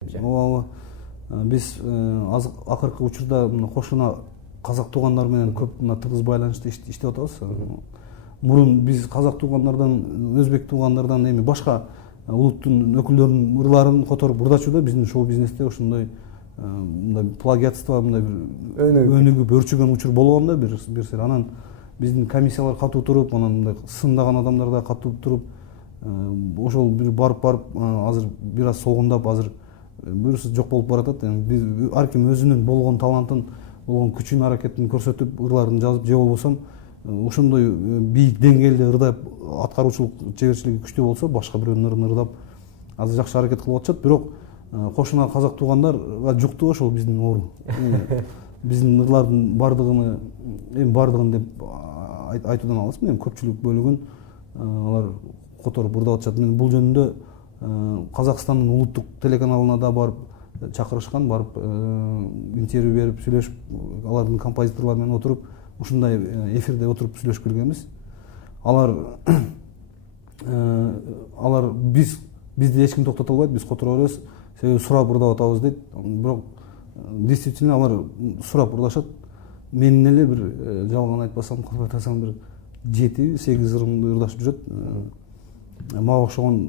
ооба биз акыркы учурда кошуна казак туугандар менен көп мына тыгыз байланышта иштеп атабыз. Мурун биз казак туугандардан, өзбек туугандардан эми башка улуттун өкүлдөрүнүн ырларын которуп бурдачууда биздин шоу бизнесте ошондой мындай плагиатство, мындай бир өнүгүп өрчүгөн учур болгон да бир сер. Анан биздин комиссиялар катуу туруп, анан мындай сындаган адамдар да катуу туруп, ошол бир барып азыр бир аз солгундап, азыр буюрса жок болуп баратат. Биз ар ким өзүнүн болгон талантын, болгон күчүн, аракетин көрсөтүп, ырларын жазып, же болбосо ошондой бийик деңгээлде ырдап, аткаруучулук чеберчилиги күчтүү болсо, башка бирөөнүн ырын ырдап азыр жакшы аракет кылып атышат. Бирок кошуна казак туугандарга жукту ошол биздин оору. Биздин ырлардын бардыгын деп айтуудан алысмын. Эми көпчүлүк бөлүгүн алар которуп ырдап атышат. Мен бул жөнүндө Казакстандын улуттук телеканалына да барып чакырышкан, барып интервью берип сүйлөшүп, алардын композиторлору менен отуруп, ушундай эфирде отуруп сүйлөшүп келгенбиз. Алар бизди эч ким токтото албайт, биз которо беребиз, себеби сурап ырдап атабыз дейт. Бирок действительно алар сурап ырдашат. Менин эле бир жалган айтпасам, кыргыз айтсам бир 7-8 ырымды ырдашып жүрөт. Мага окшогон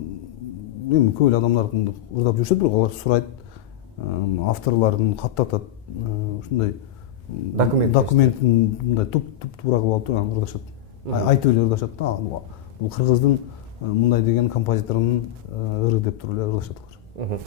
эми көп эле адамдар ырдап жүрүшөт, бирок алар сурайт, авторлорун каттатат, ушундай документин мындай туп-туура кылып алып туруп ырдашат. Айтып эле ырдашат да, бул кыргыздын мындай деген композиторунун ыры деп туруп эле ырдашат алар.